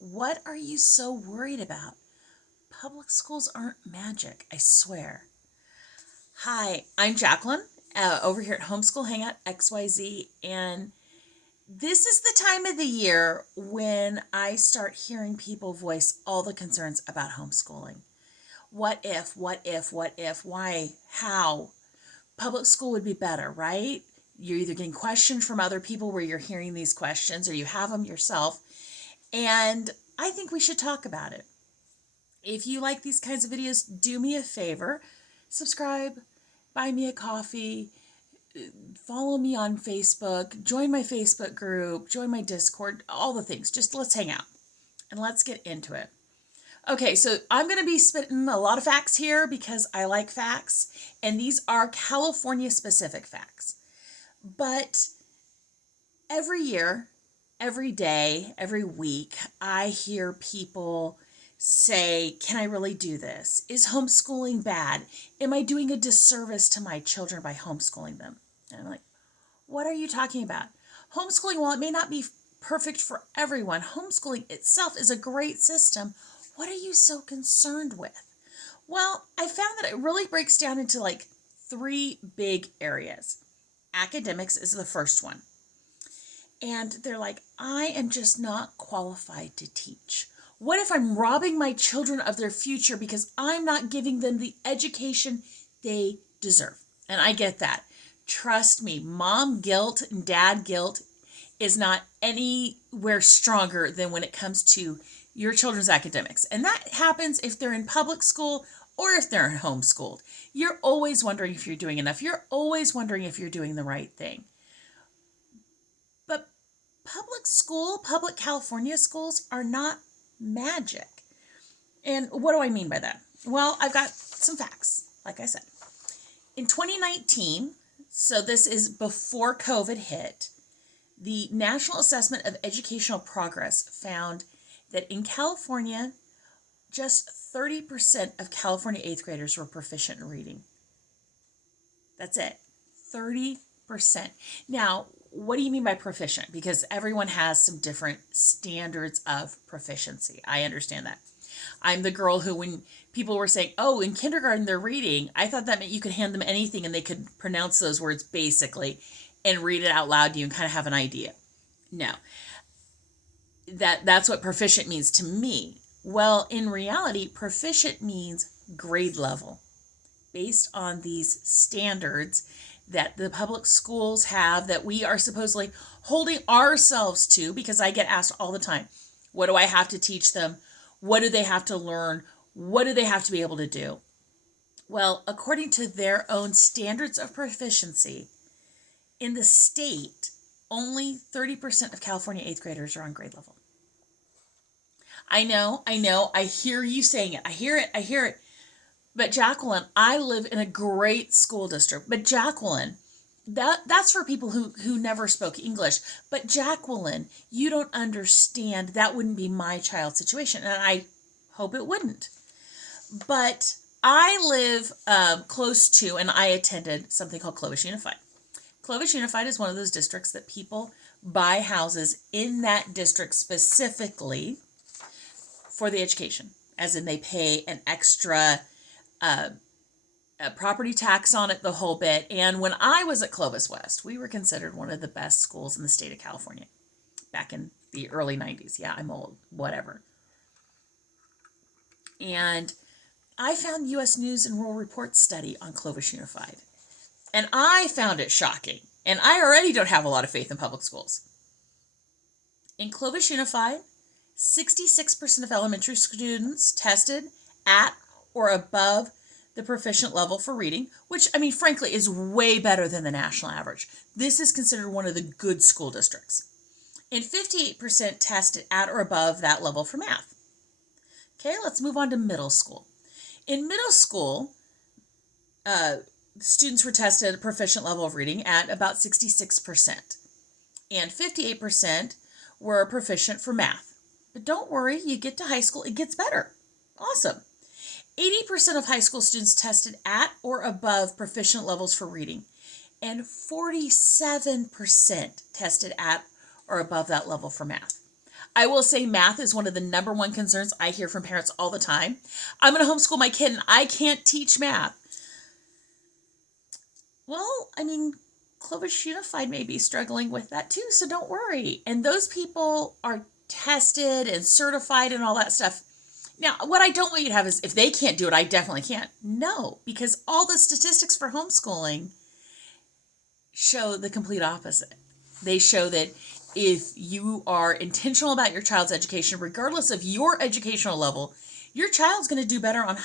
What are you so worried about? Public schools aren't magic, I swear. Hi, I'm Jacqueline, over here at Homeschool Hangout XYZ, and this is the time of the year when I start hearing people voice all the concerns about homeschooling. What if, why, how? Public school would be better, right? You're either getting questions from other people where you're hearing these questions or you have them yourself. And I think we should talk about it. If you like these kinds of videos, do me a favor, subscribe, buy me a coffee, follow me on Facebook, join my Facebook group, join my Discord, all the things. Just let's hang out and let's get into it. Okay, so I'm going to be spitting a lot of facts here because I like facts, and these are California specific facts. But every year, every day, every week, I hear people say, can I really do this? Is homeschooling bad? Am I doing a disservice to my children by homeschooling them? And I'm like, what are you talking about? Homeschooling, while it may not be perfect for everyone, homeschooling itself is a great system. What are you so concerned with? Well, I found that it really breaks down into like three big areas. Academics is the first one. And they're like, I am just not qualified to teach. What if I'm robbing my children of their future because I'm not giving them the education they deserve? And I get that. Trust me, mom guilt and dad guilt is not anywhere stronger than when it comes to your children's academics. And that happens if they're in public school or if they're homeschooled. You're always wondering if you're doing enough. You're always wondering if you're doing the right thing. But public California schools are not magic. And what do I mean by that? Well, I've got some facts, like I said. In 2019, so this is before COVID hit, the National Assessment of Educational Progress found that in California, just 30% of California 8th graders were proficient in reading. That's it. 30%. Now, what do you mean by proficient? Because everyone has some different standards of proficiency. I understand that. I'm the girl who, when people were saying, oh, in kindergarten they're reading, I thought that meant you could hand them anything and they could pronounce those words basically and read it out loud to you and kind of have an idea. No. That's what proficient means to me. Well, in reality, proficient means grade level based on these standards that the public schools have that we are supposedly holding ourselves to, because I get asked all the time, what do I have to teach them? What do they have to learn? What do they have to be able to do? Well, according to their own standards of proficiency, in the state, only 30% of California 8th graders are on grade level. I know, I hear you saying it. I hear it. But Jacqueline, I live in a great school district. But Jacqueline, that's for people who never spoke English. But Jacqueline, you don't understand. That wouldn't be my child's situation. And I hope it wouldn't. But I live close to, and I attended something called Clovis Unified. Clovis Unified is one of those districts that people buy houses in that district specifically for the education. As in they pay an extra a property tax on it, the whole bit. And when I was at Clovis West, we were considered one of the best schools in the state of California back in the early 90s. Yeah, I'm old, whatever. And I found U.S. News and World Report study on Clovis Unified. And I found it shocking. And I already don't have a lot of faith in public schools. In Clovis Unified, 66% of elementary students tested at or above the proficient level for reading, which, I mean, frankly, is way better than the national average. This is considered one of the good school districts. And 58% tested at or above that level for math. Okay, let's move on to middle school. In middle school, students were tested at a proficient level of reading at about 66%. And 58% were proficient for math. But don't worry, you get to high school, it gets better. Awesome. 80% of high school students tested at or above proficient levels for reading, and 47% tested at or above that level for math. I will say math is one of the number one concerns I hear from parents all the time. I'm going to homeschool my kid and I can't teach math. Well, I mean, Clovis Unified may be struggling with that too, so don't worry. And those people are tested and certified and all that stuff. Now, what I don't want you to have is if they can't do it, I definitely can't. No, because all the statistics for homeschooling show the complete opposite. They show that if you are intentional about your child's education, regardless of your educational level, your child's going to do better on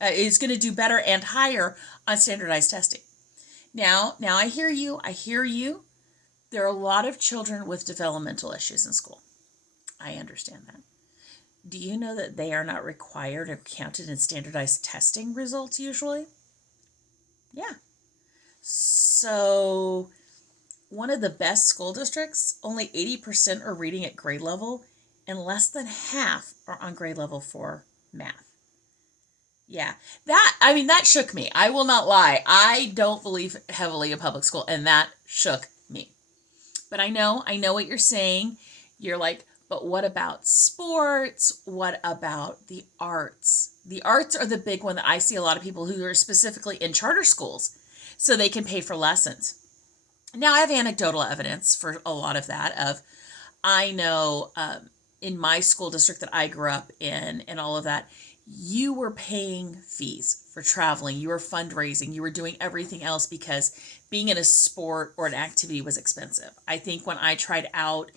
is going to do better and higher on standardized testing. Now I hear you. There are a lot of children with developmental issues in school. I understand that. Do you know that they are not required or counted in standardized testing results usually? Yeah. So one of the best school districts, only 80% are reading at grade level, and less than half are on grade level for math. Yeah, that shook me. I will not lie. I don't believe heavily in public school, and that shook me. But I know what you're saying. You're like, but what about sports? What about the arts? The arts are the big one that I see a lot of people who are specifically in charter schools, so they can pay for lessons. Now, I have anecdotal evidence for a lot of that. I know in my school district that I grew up in and all of that, you were paying fees for traveling, you were fundraising, you were doing everything else because being in a sport or an activity was expensive. I think when I tried out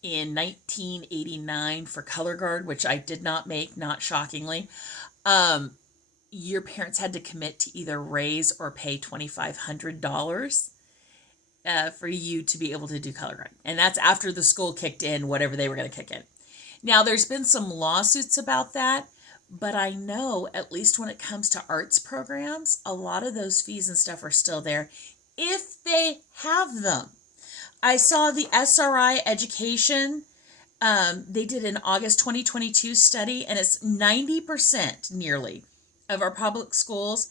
in 1989 for color guard, which I did not make, not shockingly, your parents had to commit to either raise or pay $2,500 for you to be able to do color guard. And that's after the school kicked in whatever they were going to kick in. Now, there's been some lawsuits about that, but I know at least when it comes to arts programs, a lot of those fees and stuff are still there if they have them. I saw the SRI education. They did an August 2022 study, and it's 90% nearly of our public schools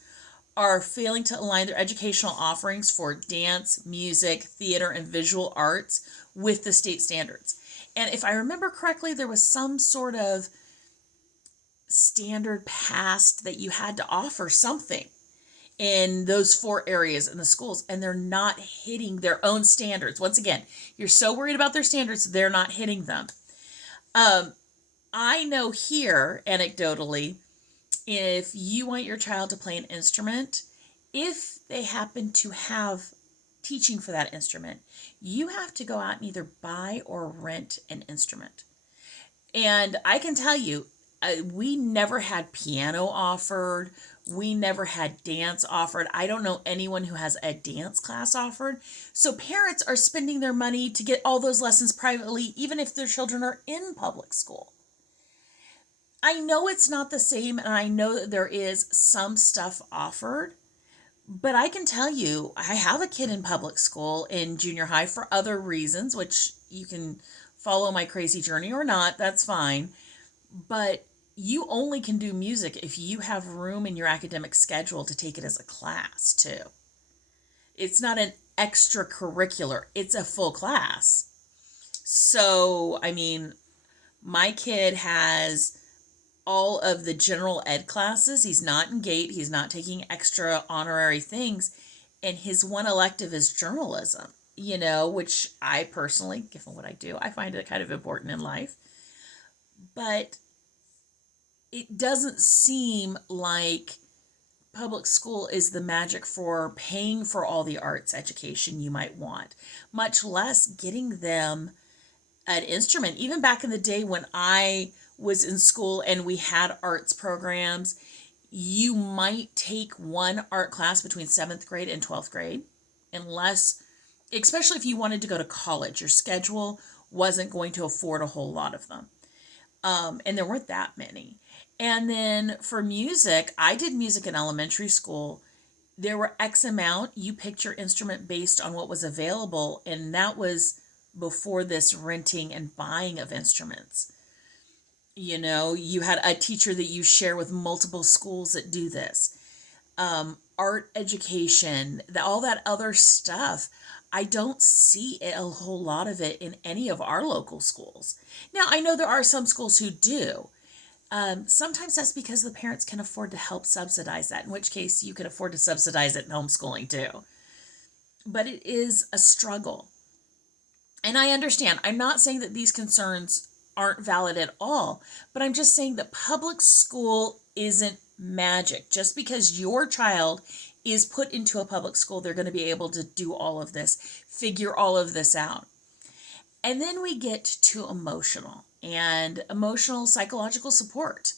are failing to align their educational offerings for dance, music, theater, and visual arts with the state standards. And if I remember correctly, there was some sort of standard passed that you had to offer something in those 4 areas in the schools, and they're not hitting their own standards. Once again, you're so worried about their standards, they're not hitting them. I know here, anecdotally, if you want your child to play an instrument, if they happen to have teaching for that instrument, you have to go out and either buy or rent an instrument. And I can tell you, we never had piano offered. We never had dance offered. I don't know anyone who has a dance class offered. So parents are spending their money to get all those lessons privately, even if their children are in public school. I know it's not the same, and I know that there is some stuff offered, but I can tell you, I have a kid in public school in junior high for other reasons, which you can follow my crazy journey or not, that's fine. But you only can do music if you have room in your academic schedule to take it as a class too. It's not an extracurricular, it's a full class. So, I mean, my kid has all of the general ed classes. He's not in GATE, he's not taking extra honorary things, and his one elective is journalism, which I personally, given what I do, I find it kind of important in life. But it doesn't seem like public school is the magic for paying for all the arts education you might want, much less getting them an instrument. Even back in the day when I was in school and we had arts programs, you might take one art class between 7th grade and 12th grade, especially if you wanted to go to college, your schedule wasn't going to afford a whole lot of them. And there weren't that many. And then for music, I did music in elementary school. There were X amount. You picked your instrument based on what was available, and that was before this renting and buying of instruments. You had a teacher that you share with multiple schools that do this. Art education, all that other stuff. I don't see a whole lot of it in any of our local schools. Now, I know there are some schools who do. Sometimes that's because the parents can afford to help subsidize that, in which case you can afford to subsidize it in homeschooling too. But it is a struggle. And I understand. I'm not saying that these concerns aren't valid at all, but I'm just saying that public school isn't magic. Just because your child is put into a public school, they're going to be able to do all of this, figure all of this out. And then we get to emotional psychological support.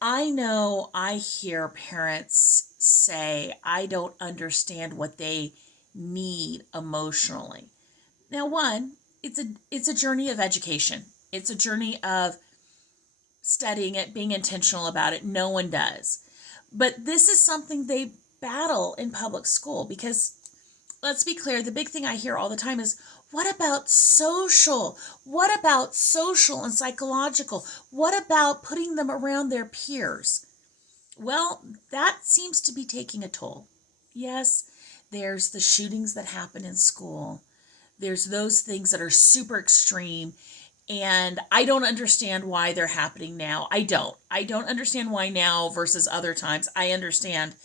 I know I hear parents say, I don't understand what they need emotionally. Now, one, it's a journey of education. It's a journey of studying it, being intentional about it. No one does. But this is something they battle in public school because, let's be clear, the big thing I hear all the time is, what about social? What about social and psychological? What about putting them around their peers? Well, that seems to be taking a toll. Yes, there's the shootings that happen in school. There's those things that are super extreme, and I don't understand why they're happening now. I don't understand why now versus other times. I understand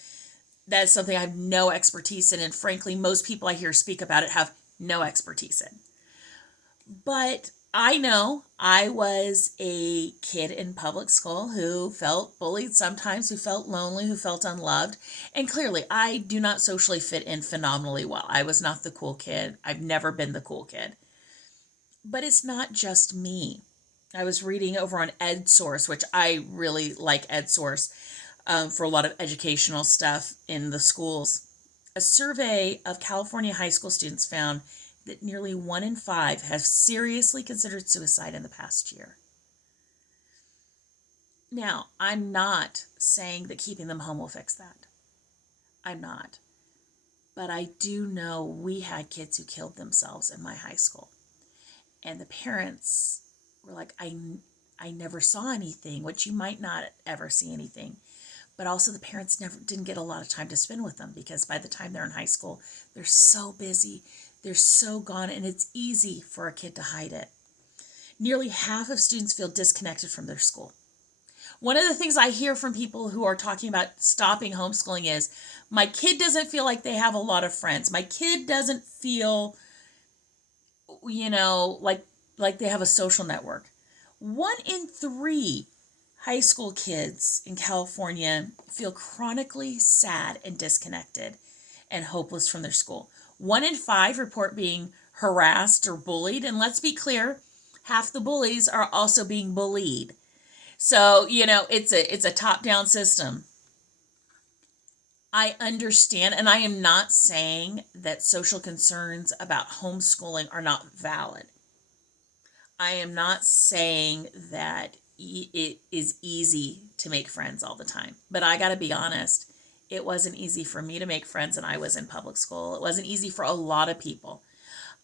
that is something I have no expertise in, and frankly, most people I hear speak about it have no expertise in. But I know I was a kid in public school who felt bullied sometimes, who felt lonely, who felt unloved. And clearly, I do not socially fit in phenomenally well. I was not the cool kid. I've never been the cool kid. But it's not just me. I was reading over on EdSource, which I really like EdSource for a lot of educational stuff in the schools. A survey of California high school students found that nearly 1 in 5 have seriously considered suicide in the past year. Now, I'm not saying that keeping them home will fix that. I'm not. But I do know we had kids who killed themselves in my high school. And the parents were like, I never saw anything, which you might not ever see anything. But also the parents didn't get a lot of time to spend with them because by the time they're in high school, they're so busy, they're so gone, and it's easy for a kid to hide it. Nearly half of students feel disconnected from their school. One of the things I hear from people who are talking about stopping homeschooling is, my kid doesn't feel like they have a lot of friends. My kid doesn't feel, like they have a social network. 1 in 3 high school kids in California feel chronically sad and disconnected and hopeless from their school. 1 in 5 report being harassed or bullied. And let's be clear, half the bullies are also being bullied. So, it's a top-down system. I understand, and I am not saying that social concerns about homeschooling are not valid. I am not saying that it is easy to make friends all the time. But I got to be honest, it wasn't easy for me to make friends when I was in public school. It wasn't easy for a lot of people.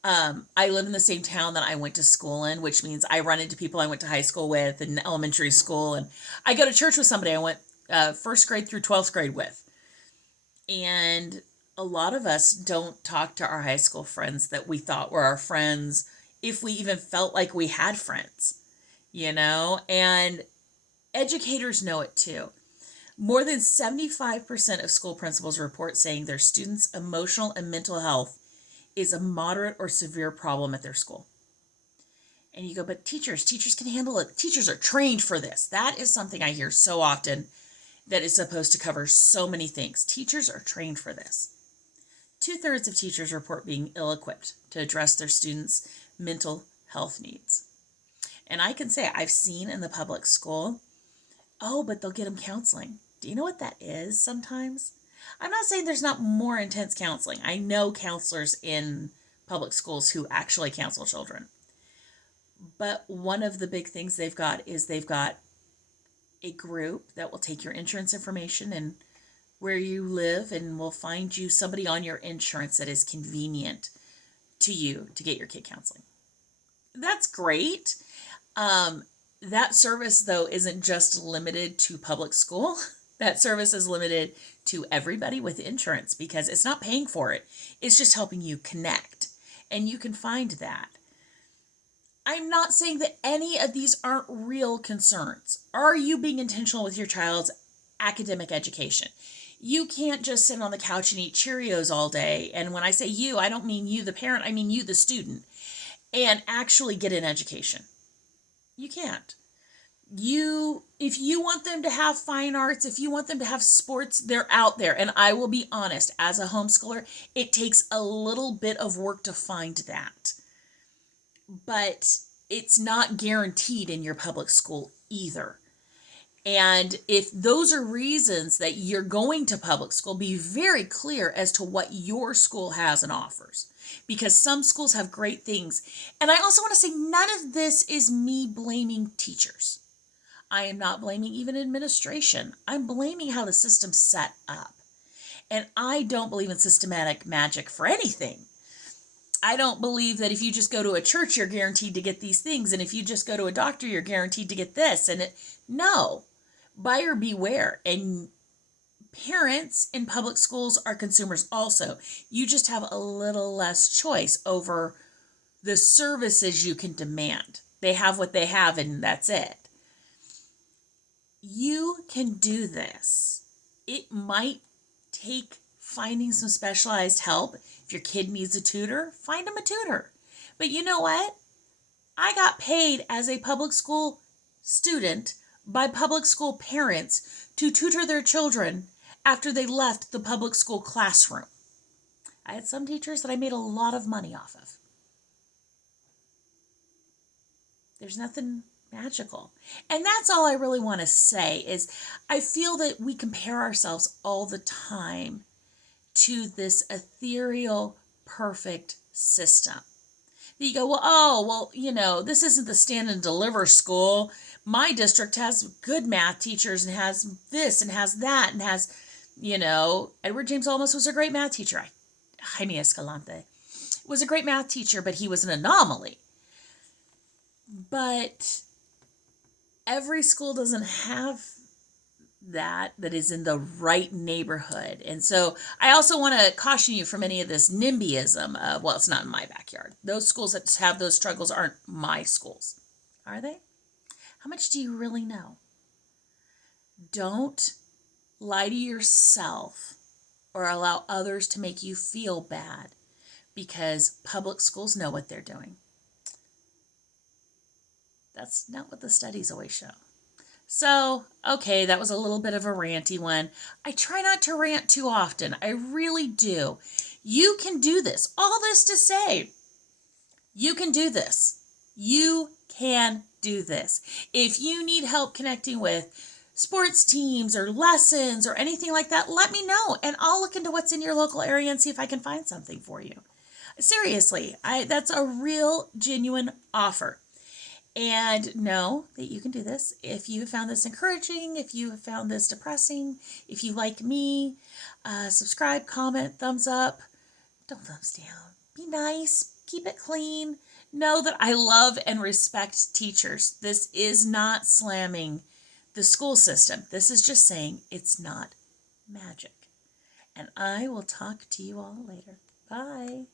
I live in the same town that I went to school in, which means I run into people I went to high school with and elementary school. And I go to church with somebody I went first grade through 12th grade with. And a lot of us don't talk to our high school friends that we thought were our friends, if we even felt like we had friends, and educators know it too. More than 75% of school principals report saying their students' emotional and mental health is a moderate or severe problem at their school. And you go, but teachers can handle it. Teachers are trained for this. That is something I hear so often, that is supposed to cover so many things. Teachers are trained for this. 2/3 of teachers report being ill-equipped to address their students' mental health needs. And I can say I've seen in the public school, but they'll get them counseling. Do you know what that is sometimes? I'm not saying there's not more intense counseling. I know counselors in public schools who actually counsel children. But one of the big things they've got a group that will take your insurance information and where you live and will find you somebody on your insurance that is convenient to you to get your kid counseling. That's great. That service, though, isn't just limited to public school. That service is limited to everybody with insurance because it's not paying for it. It's just helping you connect. and you can find that. I'm not saying that any of these aren't real concerns. Are you being intentional with your child's academic education? You can't just sit on the couch and eat Cheerios all day. And when I say you, I don't mean you, the parent, I mean you, the student, and actually get an education. You can't. If you want them to have fine arts, if you want them to have sports, they're out there. And I will be honest, as a homeschooler, it takes a little bit of work to find that. But it's not guaranteed in your public school either. And if those are reasons that you're going to public school, be very clear as to what your school has and offers. Because some schools have great things. And I also want to say none of this is me blaming teachers. I am not blaming even administration. I'm blaming how the system's set up. And I don't believe in systematic magic for anything. I don't believe that if you just go to a church, you're guaranteed to get these things. And if you just go to a doctor, you're guaranteed to get this. No, buyer beware. And parents in public schools are consumers also. You just have a little less choice over the services you can demand. They have what they have, and that's it. You can do this. It might take finding some specialized help. If your kid needs a tutor, find them a tutor. But you know what? I got paid as a public school student by public school parents to tutor their children after they left the public school classroom. I had some teachers that I made a lot of money off of. There's nothing magical. And that's all I really want to say is I feel that we compare ourselves all the time to this ethereal, perfect system. You go, this isn't the stand and deliver school. My district has good math teachers and has this and has that and has, Edward James Olmos was a great math teacher. Jaime Escalante was a great math teacher, but he was an anomaly. But every school doesn't have that is in the right neighborhood. And so I also want to caution you from any of this NIMBYism of, well, it's not in my backyard. Those schools that have those struggles aren't my schools. Are they? How much do you really know? Don't lie to yourself or allow others to make you feel bad because public schools know what they're doing. That's not what the studies always show. So, okay, that was a little bit of a ranty one. I try not to rant too often. I really do. You can do this. All this to say, you can do this. You can do this. If you need help connecting with sports teams or lessons or anything like that, let me know. And I'll look into what's in your local area and see if I can find something for you. Seriously, that's a real, genuine offer. And know that you can do this. If you found this encouraging, if you found this depressing, if you like me, subscribe, comment, thumbs up. Don't thumbs down. Be nice. Keep it clean. Know that I love and respect teachers. This is not slamming the school system. This is just saying it's not magic. And I will talk to you all later. Bye.